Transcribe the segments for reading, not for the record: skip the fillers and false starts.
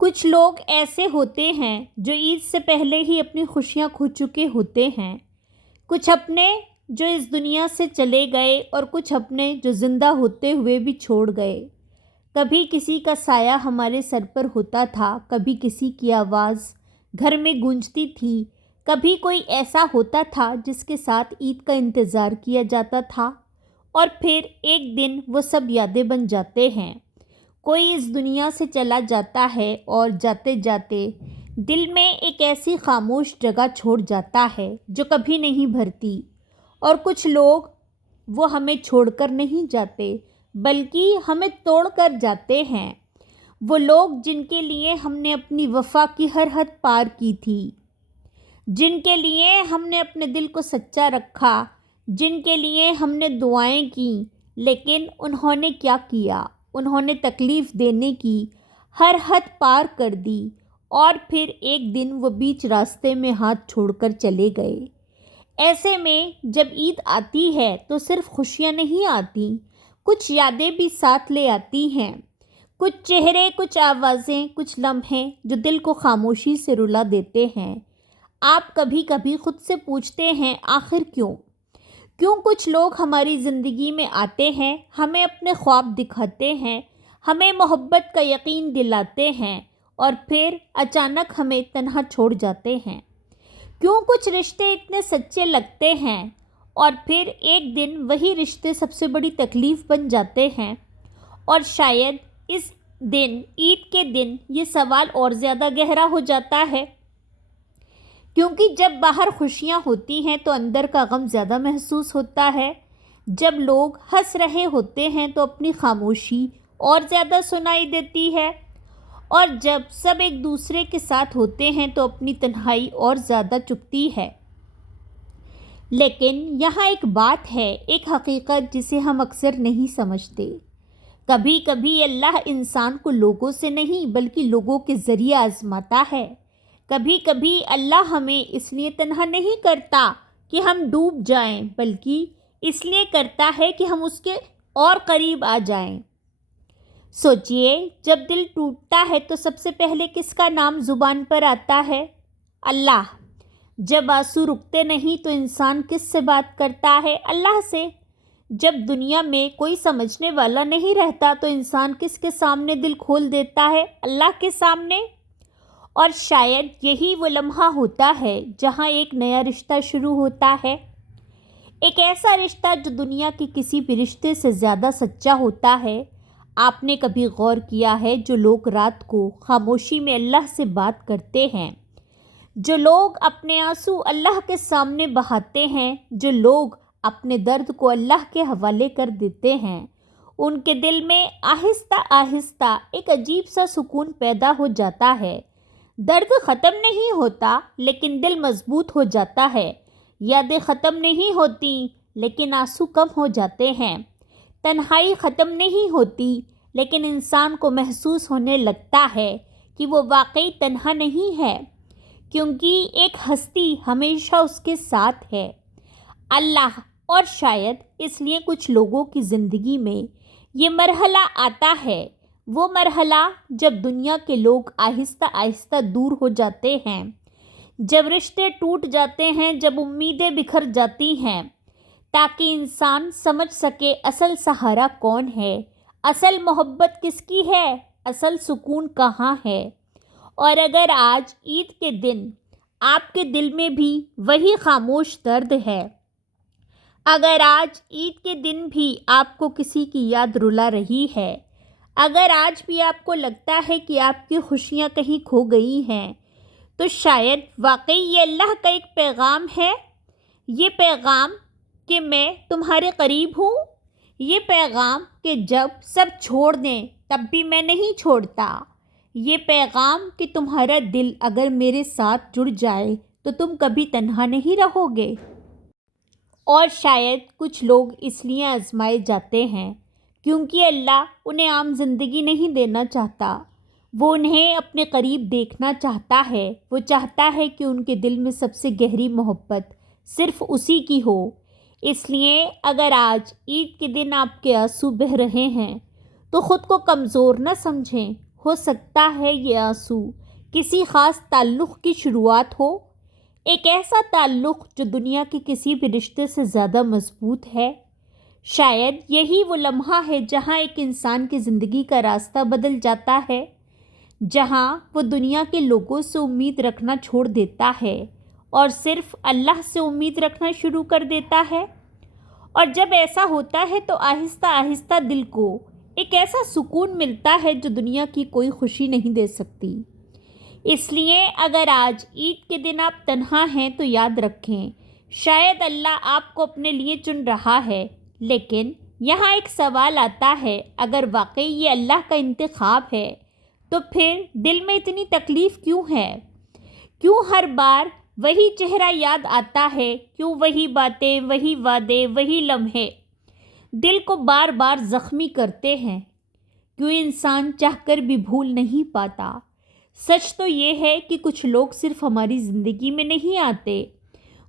کچھ لوگ ایسے ہوتے ہیں جو عید سے پہلے ہی اپنی خوشیاں کھو چکے ہوتے ہیں، کچھ اپنے جو اس دنیا سے چلے گئے اور کچھ اپنے جو زندہ ہوتے ہوئے بھی چھوڑ گئے۔ کبھی کسی کا سایہ ہمارے سر پر ہوتا تھا، کبھی کسی کی آواز گھر میں گونجتی تھی، کبھی کوئی ایسا ہوتا تھا جس کے ساتھ عید کا انتظار کیا جاتا تھا، اور پھر ایک دن وہ سب یادیں بن جاتے ہیں۔ کوئی اس دنیا سے چلا جاتا ہے اور جاتے جاتے دل میں ایک ایسی خاموش جگہ چھوڑ جاتا ہے جو کبھی نہیں بھرتی، اور کچھ لوگ وہ ہمیں چھوڑ کر نہیں جاتے بلکہ ہمیں توڑ کر جاتے ہیں۔ وہ لوگ جن کے لیے ہم نے اپنی وفا کی ہر حد پار کی تھی، جن کے لیے ہم نے اپنے دل کو سچا رکھا، جن کے لیے ہم نے دعائیں کیں، لیکن انہوں نے کیا کیا؟ انہوں نے تکلیف دینے کی ہر حد پار کر دی، اور پھر ایک دن وہ بیچ راستے میں ہاتھ چھوڑ کر چلے گئے۔ ایسے میں جب عید آتی ہے تو صرف خوشیاں نہیں آتی، کچھ یادیں بھی ساتھ لے آتی ہیں، کچھ چہرے، کچھ آوازیں، کچھ لمحے جو دل کو خاموشی سے رلا دیتے ہیں۔ آپ کبھی کبھی خود سے پوچھتے ہیں آخر کیوں کچھ لوگ ہماری زندگی میں آتے ہیں، ہمیں اپنے خواب دکھاتے ہیں، ہمیں محبت کا یقین دلاتے ہیں، اور پھر اچانک ہمیں تنہا چھوڑ جاتے ہیں؟ کیوں کچھ رشتے اتنے سچے لگتے ہیں اور پھر ایک دن وہی رشتے سب سے بڑی تکلیف بن جاتے ہیں؟ اور شاید اس دن، عید کے دن، یہ سوال اور زیادہ گہرا ہو جاتا ہے، کیونکہ جب باہر خوشیاں ہوتی ہیں تو اندر کا غم زیادہ محسوس ہوتا ہے۔ جب لوگ ہنس رہے ہوتے ہیں تو اپنی خاموشی اور زیادہ سنائی دیتی ہے، اور جب سب ایک دوسرے کے ساتھ ہوتے ہیں تو اپنی تنہائی اور زیادہ چبھتی ہے۔ لیکن یہاں ایک بات ہے، ایک حقیقت جسے ہم اکثر نہیں سمجھتے۔ کبھی کبھی اللہ انسان کو لوگوں سے نہیں بلکہ لوگوں کے ذریعے آزماتا ہے۔ کبھی کبھی اللہ ہمیں اس لیے تنہا نہیں کرتا کہ ہم ڈوب جائیں، بلکہ اس لیے کرتا ہے کہ ہم اس کے اور قریب آ جائیں۔ سوچئے، جب دل ٹوٹتا ہے تو سب سے پہلے کس کا نام زبان پر آتا ہے؟ اللہ۔ جب آنسو رکتے نہیں تو انسان کس سے بات کرتا ہے؟ اللہ سے۔ جب دنیا میں کوئی سمجھنے والا نہیں رہتا تو انسان کس کے سامنے دل کھول دیتا ہے؟ اللہ کے سامنے۔ اور شاید یہی وہ لمحہ ہوتا ہے جہاں ایک نیا رشتہ شروع ہوتا ہے، ایک ایسا رشتہ جو دنیا کے کسی بھی رشتے سے زیادہ سچا ہوتا ہے۔ آپ نے کبھی غور کیا ہے جو لوگ رات کو خاموشی میں اللہ سے بات کرتے ہیں، جو لوگ اپنے آنسو اللہ کے سامنے بہاتے ہیں، جو لوگ اپنے درد کو اللہ کے حوالے کر دیتے ہیں، ان کے دل میں آہستہ آہستہ ایک عجیب سا سکون پیدا ہو جاتا ہے۔ درد ختم نہیں ہوتا لیکن دل مضبوط ہو جاتا ہے، یادیں ختم نہیں ہوتی لیکن آنسو کم ہو جاتے ہیں، تنہائی ختم نہیں ہوتی لیکن انسان کو محسوس ہونے لگتا ہے کہ وہ واقعی تنہا نہیں ہے، کیونکہ ایک ہستی ہمیشہ اس کے ساتھ ہے، اللہ۔ اور شاید اس لیے کچھ لوگوں کی زندگی میں یہ مرحلہ آتا ہے، وہ مرحلہ جب دنیا کے لوگ آہستہ آہستہ دور ہو جاتے ہیں، جب رشتے ٹوٹ جاتے ہیں، جب امیدیں بکھر جاتی ہیں، تاکہ انسان سمجھ سکے اصل سہارا کون ہے، اصل محبت کس کی ہے، اصل سکون کہاں ہے۔ اور اگر آج عید کے دن آپ کے دل میں بھی وہی خاموش درد ہے، اگر آج عید کے دن بھی آپ کو کسی کی یاد رلا رہی ہے، اگر آج بھی آپ کو لگتا ہے کہ آپ کی خوشیاں کہیں کھو گئی ہیں، تو شاید واقعی یہ اللہ کا ایک پیغام ہے، یہ پیغام کہ میں تمہارے قریب ہوں، یہ پیغام کہ جب سب چھوڑ دیں تب بھی میں نہیں چھوڑتا، یہ پیغام کہ تمہارا دل اگر میرے ساتھ جڑ جائے تو تم کبھی تنہا نہیں رہو گے۔ اور شاید کچھ لوگ اس لیے آزمائے جاتے ہیں کیونکہ اللہ انہیں عام زندگی نہیں دینا چاہتا، وہ انہیں اپنے قریب دیکھنا چاہتا ہے، وہ چاہتا ہے کہ ان کے دل میں سب سے گہری محبت صرف اسی کی ہو۔ اس لیے اگر آج عید کے دن آپ کے آنسو بہہ رہے ہیں تو خود کو کمزور نہ سمجھیں، ہو سکتا ہے یہ آنسو کسی خاص تعلق کی شروعات ہو، ایک ایسا تعلق جو دنیا کے کسی بھی رشتے سے زیادہ مضبوط ہے۔ شاید یہی وہ لمحہ ہے جہاں ایک انسان کی زندگی کا راستہ بدل جاتا ہے، جہاں وہ دنیا کے لوگوں سے امید رکھنا چھوڑ دیتا ہے اور صرف اللہ سے امید رکھنا شروع کر دیتا ہے۔ اور جب ایسا ہوتا ہے تو آہستہ آہستہ دل کو ایک ایسا سکون ملتا ہے جو دنیا کی کوئی خوشی نہیں دے سکتی۔ اس لیے اگر آج عید کے دن آپ تنہا ہیں تو یاد رکھیں، شاید اللہ آپ کو اپنے لیے چن رہا ہے، لیکن یہاں ایک سوال آتا ہے، اگر واقعی یہ اللہ کا انتخاب ہے تو پھر دل میں اتنی تکلیف کیوں ہے؟ کیوں ہر بار وہی چہرہ یاد آتا ہے؟ کیوں وہی باتیں، وہی وعدے، وہی لمحے دل کو بار بار زخمی کرتے ہیں؟ کیوں انسان چاہ کر بھی بھول نہیں پاتا؟ سچ تو یہ ہے کہ کچھ لوگ صرف ہماری زندگی میں نہیں آتے،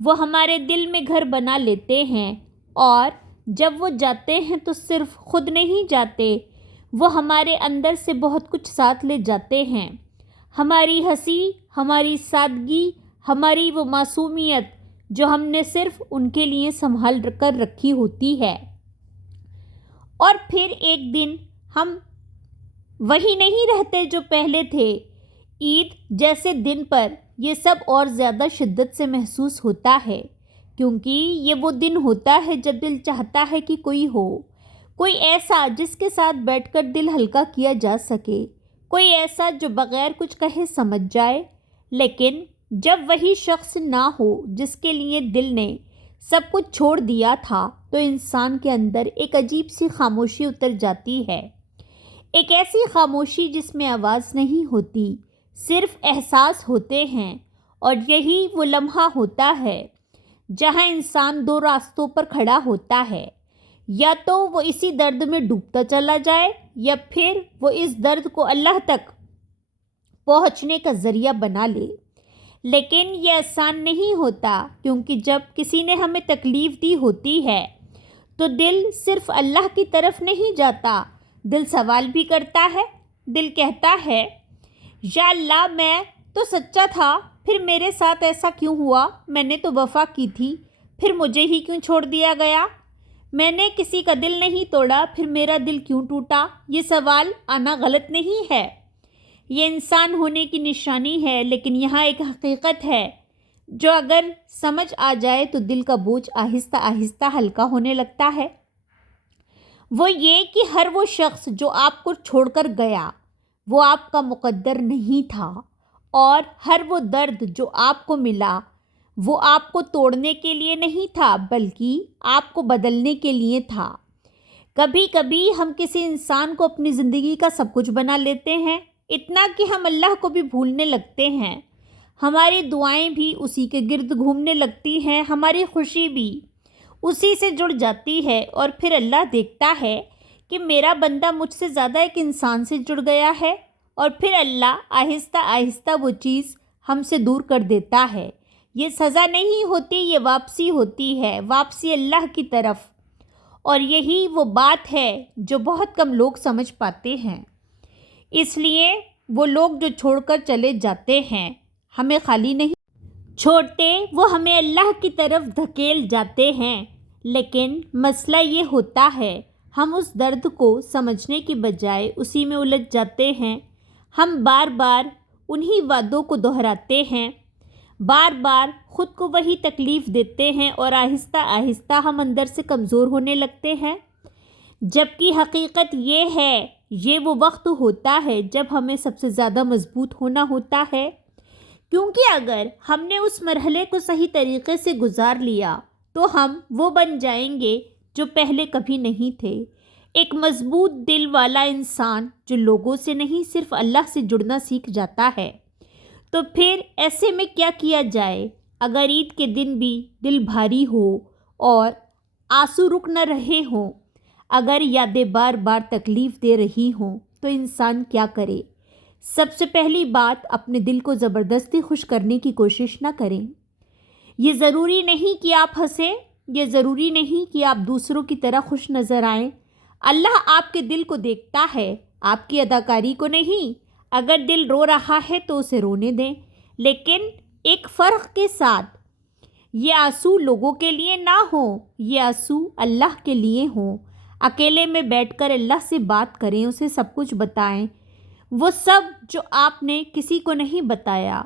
وہ ہمارے دل میں گھر بنا لیتے ہیں، اور جب وہ جاتے ہیں تو صرف خود نہیں جاتے، وہ ہمارے اندر سے بہت کچھ ساتھ لے جاتے ہیں، ہماری ہنسی، ہماری سادگی، ہماری وہ معصومیت جو ہم نے صرف ان کے لیے سنبھال کر رکھی ہوتی ہے۔ اور پھر ایک دن ہم وہی نہیں رہتے جو پہلے تھے۔ عید جیسے دن پر یہ سب اور زیادہ شدت سے محسوس ہوتا ہے، کیونکہ یہ وہ دن ہوتا ہے جب دل چاہتا ہے کہ کوئی ایسا جس کے ساتھ بیٹھ کر دل ہلکا کیا جا سکے، کوئی ایسا جو بغیر کچھ کہے سمجھ جائے۔ لیکن جب وہی شخص نہ ہو جس کے لیے دل نے سب کچھ چھوڑ دیا تھا تو انسان کے اندر ایک عجیب سی خاموشی اتر جاتی ہے، ایک ایسی خاموشی جس میں آواز نہیں ہوتی، صرف احساس ہوتے ہیں۔ اور یہی وہ لمحہ ہوتا ہے جہاں انسان دو راستوں پر کھڑا ہوتا ہے، یا تو وہ اسی درد میں ڈوبتا چلا جائے، یا پھر وہ اس درد کو اللہ تک پہنچنے کا ذریعہ بنا لے۔ لیکن یہ آسان نہیں ہوتا، کیونکہ جب کسی نے ہمیں تکلیف دی ہوتی ہے تو دل صرف اللہ کی طرف نہیں جاتا، دل سوال بھی کرتا ہے، دل کہتا ہے، یا اللہ میں تو سچا تھا، پھر میرے ساتھ ایسا کیوں ہوا؟ میں نے تو وفا کی تھی، پھر مجھے ہی کیوں چھوڑ دیا گیا؟ میں نے کسی کا دل نہیں توڑا، پھر میرا دل کیوں ٹوٹا؟ یہ سوال آنا غلط نہیں ہے، یہ انسان ہونے کی نشانی ہے، لیکن یہاں ایک حقیقت ہے جو اگر سمجھ آ جائے تو دل کا بوجھ آہستہ آہستہ ہلکا ہونے لگتا ہے۔ وہ یہ کہ ہر وہ شخص جو آپ کو چھوڑ کر گیا وہ آپ کا مقدر نہیں تھا، اور ہر وہ درد جو آپ کو ملا وہ آپ کو توڑنے کے لیے نہیں تھا بلکہ آپ کو بدلنے کے لیے تھا۔ کبھی کبھی ہم کسی انسان کو اپنی زندگی کا سب کچھ بنا لیتے ہیں، اتنا کہ ہم اللہ کو بھی بھولنے لگتے ہیں، ہماری دعائیں بھی اسی کے گرد گھومنے لگتی ہیں، ہماری خوشی بھی اسی سے جڑ جاتی ہے، اور پھر اللہ دیکھتا ہے کہ میرا بندہ مجھ سے زیادہ ایک انسان سے جڑ گیا ہے، اور پھر اللہ آہستہ آہستہ وہ چیز ہم سے دور کر دیتا ہے۔ یہ سزا نہیں ہوتی، یہ واپسی ہوتی ہے، واپسی اللہ کی طرف۔ اور یہی وہ بات ہے جو بہت کم لوگ سمجھ پاتے ہیں، اس لیے وہ لوگ جو چھوڑ کر چلے جاتے ہیں ہمیں خالی نہیں چھوڑتے، وہ ہمیں اللہ کی طرف دھکیل جاتے ہیں۔ لیکن مسئلہ یہ ہوتا ہے ہم اس درد کو سمجھنے کی بجائے اسی میں الجھ جاتے ہیں، ہم بار بار انہی وعدوں کو دہراتے ہیں، بار بار خود کو وہی تکلیف دیتے ہیں، اور آہستہ آہستہ ہم اندر سے کمزور ہونے لگتے ہیں، جبکہ حقیقت یہ ہے یہ وہ وقت ہوتا ہے جب ہمیں سب سے زیادہ مضبوط ہونا ہوتا ہے، کیونکہ اگر ہم نے اس مرحلے کو صحیح طریقے سے گزار لیا تو ہم وہ بن جائیں گے جو پہلے کبھی نہیں تھے، ایک مضبوط دل والا انسان جو لوگوں سے نہیں صرف اللہ سے جڑنا سیکھ جاتا ہے۔ تو پھر ایسے میں کیا کیا جائے؟ اگر عید کے دن بھی دل بھاری ہو اور آنسو رک نہ رہے ہوں، اگر یادیں بار بار تکلیف دے رہی ہوں تو انسان کیا کرے؟ سب سے پہلی بات، اپنے دل کو زبردستی خوش کرنے کی کوشش نہ کریں۔ یہ ضروری نہیں کہ آپ ہنسیں، یہ ضروری نہیں کہ آپ دوسروں کی طرح خوش نظر آئیں۔ اللہ آپ کے دل کو دیکھتا ہے، آپ کی اداکاری کو نہیں۔ اگر دل رو رہا ہے تو اسے رونے دیں، لیکن ایک فرق کے ساتھ، یہ آنسو لوگوں کے لیے نہ ہوں، یہ آنسو اللہ کے لیے ہوں۔ اکیلے میں بیٹھ کر اللہ سے بات کریں، اسے سب کچھ بتائیں، وہ سب جو آپ نے کسی کو نہیں بتایا۔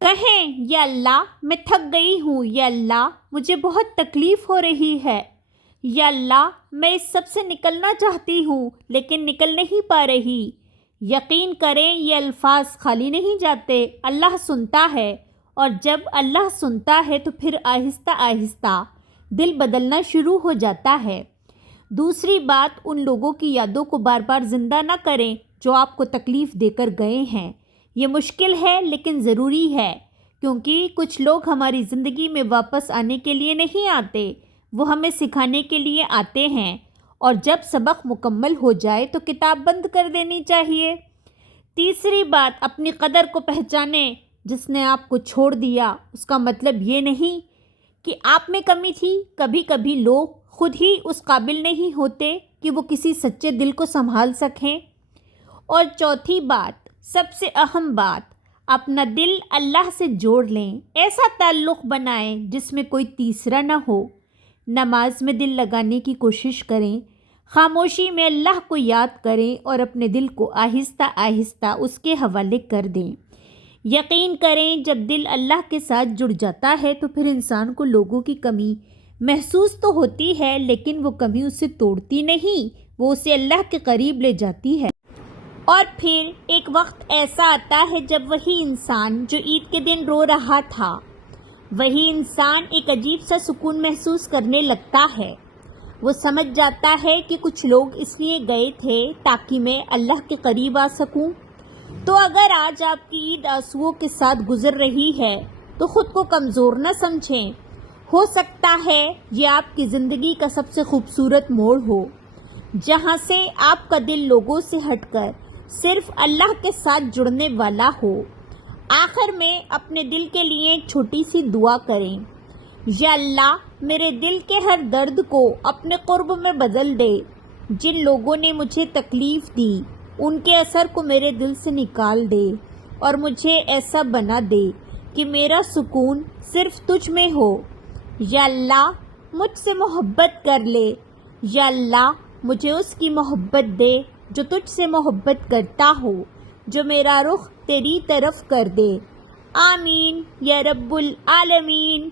کہیں یا اللہ میں تھک گئی ہوں، یا اللہ مجھے بہت تکلیف ہو رہی ہے، یا اللہ میں اس سب سے نکلنا چاہتی ہوں لیکن نکل نہیں پا رہی۔ یقین کریں یہ الفاظ خالی نہیں جاتے، اللہ سنتا ہے، اور جب اللہ سنتا ہے تو پھر آہستہ آہستہ دل بدلنا شروع ہو جاتا ہے۔ دوسری بات، ان لوگوں کی یادوں کو بار بار زندہ نہ کریں جو آپ کو تکلیف دے کر گئے ہیں۔ یہ مشکل ہے لیکن ضروری ہے، کیونکہ کچھ لوگ ہماری زندگی میں واپس آنے کے لیے نہیں آتے، وہ ہمیں سکھانے کے لیے آتے ہیں، اور جب سبق مکمل ہو جائے تو کتاب بند کر دینی چاہیے۔ تیسری بات، اپنی قدر کو پہچانیں۔ جس نے آپ کو چھوڑ دیا اس کا مطلب یہ نہیں کہ آپ میں کمی تھی۔ کبھی کبھی لوگ خود ہی اس قابل نہیں ہوتے کہ وہ کسی سچے دل کو سنبھال سکیں۔ اور چوتھی بات، سب سے اہم بات، اپنا دل اللہ سے جوڑ لیں، ایسا تعلق بنائیں جس میں کوئی تیسرا نہ ہو۔ نماز میں دل لگانے کی کوشش کریں، خاموشی میں اللہ کو یاد کریں اور اپنے دل کو آہستہ آہستہ اس کے حوالے کر دیں۔ یقین کریں جب دل اللہ کے ساتھ جڑ جاتا ہے تو پھر انسان کو لوگوں کی کمی محسوس تو ہوتی ہے، لیکن وہ کمی اسے توڑتی نہیں، وہ اسے اللہ کے قریب لے جاتی ہے۔ اور پھر ایک وقت ایسا آتا ہے جب وہی انسان جو عید کے دن رو رہا تھا، وہی انسان ایک عجیب سا سکون محسوس کرنے لگتا ہے۔ وہ سمجھ جاتا ہے کہ کچھ لوگ اس لیے گئے تھے تاکہ میں اللہ کے قریب آ سکوں۔ تو اگر آج آپ کی عید آنسوؤں کے ساتھ گزر رہی ہے تو خود کو کمزور نہ سمجھیں۔ ہو سکتا ہے یہ آپ کی زندگی کا سب سے خوبصورت موڑ ہو، جہاں سے آپ کا دل لوگوں سے ہٹ کر صرف اللہ کے ساتھ جڑنے والا ہو۔ آخر میں اپنے دل کے لیے ایک چھوٹی سی دعا کریں، یا اللہ میرے دل کے ہر درد کو اپنے قرب میں بدل دے۔ جن لوگوں نے مجھے تکلیف دی ان کے اثر کو میرے دل سے نکال دے، اور مجھے ایسا بنا دے کہ میرا سکون صرف تجھ میں ہو۔ یا اللہ مجھ سے محبت کر لے، یا اللہ مجھے اس کی محبت دے جو تجھ سے محبت کرتا ہو، جو میرا رخ تیری طرف کر دے۔ آمین یا رب العالمین۔